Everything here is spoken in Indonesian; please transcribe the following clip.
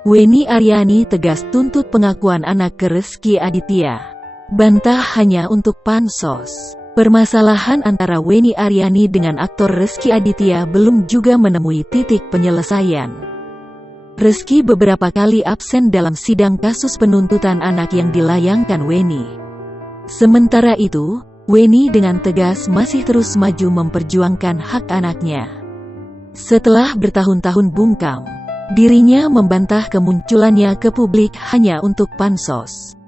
Weni Aryani tegas tuntut pengakuan anak ke Rezky Aditya. Bantah hanya untuk pansos. Permasalahan antara Weni Aryani dengan aktor Rezky Aditya belum juga menemui titik penyelesaian. Rezky beberapa kali absen dalam sidang kasus penuntutan anak yang dilayangkan Weni. Sementara itu, Weni dengan tegas masih terus maju memperjuangkan hak anaknya. Setelah bertahun-tahun bungkam, dirinya membantah kemunculannya ke publik hanya untuk pansos.